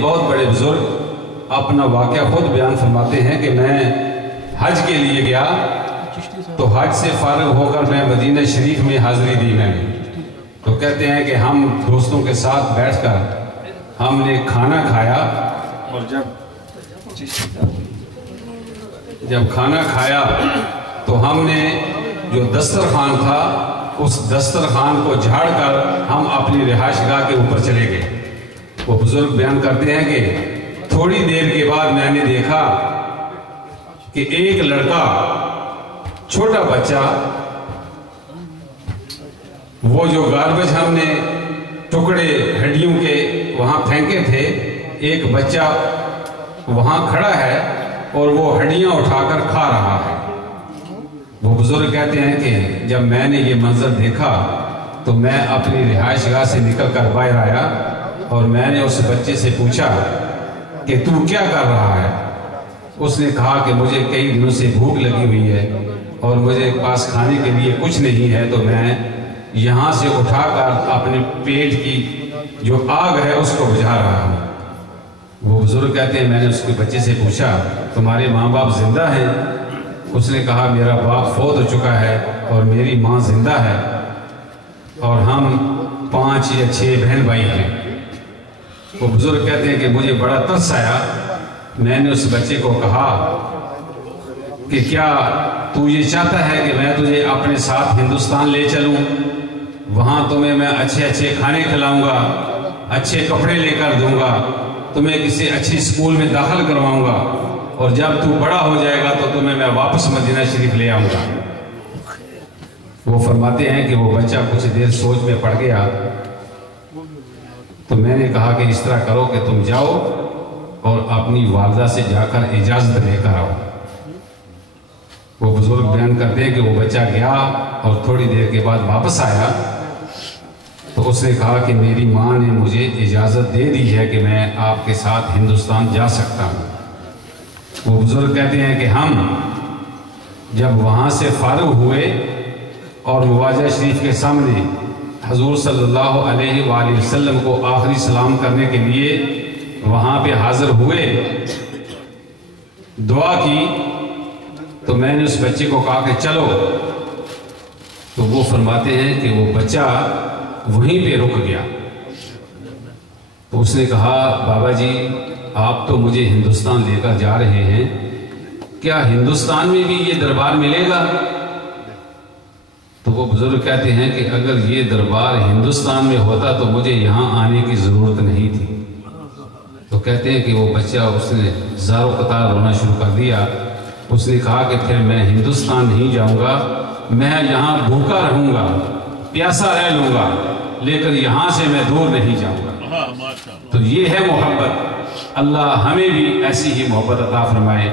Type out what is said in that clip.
بہت بڑے بزرگ اپنا واقعہ خود بیان فرماتے ہیں کہ میں حج کے لیے گیا تو حج سے فارغ ہو کر میں مدینہ شریف میں حاضری دی میں نے، تو کہتے ہیں کہ ہم دوستوں کے ساتھ بیٹھ کر ہم نے کھانا کھایا، اور جب کھانا کھایا تو ہم نے جو دسترخوان تھا اس دسترخوان کو جھاڑ کر ہم اپنی رہائش گاہ کے اوپر چلے گئے۔ وہ بزرگ بیان کرتے ہیں کہ تھوڑی دیر کے بعد میں نے دیکھا کہ ایک لڑکا چھوٹا بچہ، وہ جو گاربیج ہم نے ٹکڑے ہڈیوں کے وہاں پھینکے تھے، ایک بچہ وہاں کھڑا ہے اور وہ ہڈیاں اٹھا کر کھا رہا ہے۔ وہ بزرگ کہتے ہیں کہ جب میں نے یہ منظر دیکھا تو میں اپنی رہائش گاہ سے نکل کر باہر آیا اور میں نے اس بچے سے پوچھا کہ تو کیا کر رہا ہے؟ اس نے کہا کہ مجھے کئی دنوں سے بھوک لگی ہوئی ہے اور مجھے پاس کھانے کے لیے کچھ نہیں ہے، تو میں یہاں سے اٹھا کر اپنے پیٹ کی جو آگ ہے اس کو بجھا رہا ہوں۔ وہ بزرگ کہتے ہیں میں نے اس کے بچے سے پوچھا تمہارے ماں باپ زندہ ہیں؟ اس نے کہا میرا باپ فوت ہو چکا ہے اور میری ماں زندہ ہے اور ہم 5 یا 6 بہن بھائی ہیں۔ وہ بزرگ کہتے ہیں کہ مجھے بڑا ترس آیا، میں نے اس بچے کو کہا کہ کیا تو یہ چاہتا ہے کہ میں تجھے اپنے ساتھ ہندوستان لے چلوں، وہاں تمہیں میں اچھے اچھے کھانے کھلاؤں گا، اچھے کپڑے لے کر دوں گا، تمہیں کسی اچھی اسکول میں داخل کرواؤں گا اور جب تو بڑا ہو جائے گا تو تمہیں میں واپس مدینہ شریف لے آؤں گا۔ وہ فرماتے ہیں کہ وہ بچہ کچھ دیر سوچ میں پڑ گیا، تو میں نے کہا کہ اس طرح کرو کہ تم جاؤ اور اپنی والدہ سے جا کر اجازت لے کر آؤ۔ وہ بزرگ بیان کرتے ہیں کہ وہ بچہ گیا اور تھوڑی دیر کے بعد واپس آیا تو اس نے کہا کہ میری ماں نے مجھے اجازت دے دی ہے کہ میں آپ کے ساتھ ہندوستان جا سکتا ہوں۔ وہ بزرگ کہتے ہیں کہ ہم جب وہاں سے فارغ ہوئے اور مواجہ شریف کے سامنے حضور صلی اللہ علیہ وآلہ وسلم کو آخری سلام کرنے کے لیے وہاں پہ حاضر ہوئے، دعا کی، تو میں نے اس بچے کو کہا کہ چلو، تو وہ فرماتے ہیں کہ وہ بچہ وہیں پہ رک گیا۔ تو اس نے کہا بابا جی آپ تو مجھے ہندوستان لے کر جا رہے ہیں، کیا ہندوستان میں بھی یہ دربار ملے گا؟ تو وہ بزرگ کہتے ہیں کہ اگر یہ دربار ہندوستان میں ہوتا تو مجھے یہاں آنے کی ضرورت نہیں تھی۔ تو کہتے ہیں کہ وہ بچہ اس نے زار و قطار رونا شروع کر دیا۔ اس نے کہا کہ پھر میں ہندوستان نہیں جاؤں گا، میں یہاں بھوکا رہوں گا، پیاسا رہ لوں گا، لیکن یہاں سے میں دور نہیں جاؤں گا۔ تو یہ ہے محبت، اللہ ہمیں بھی ایسی ہی محبت عطا فرمائے۔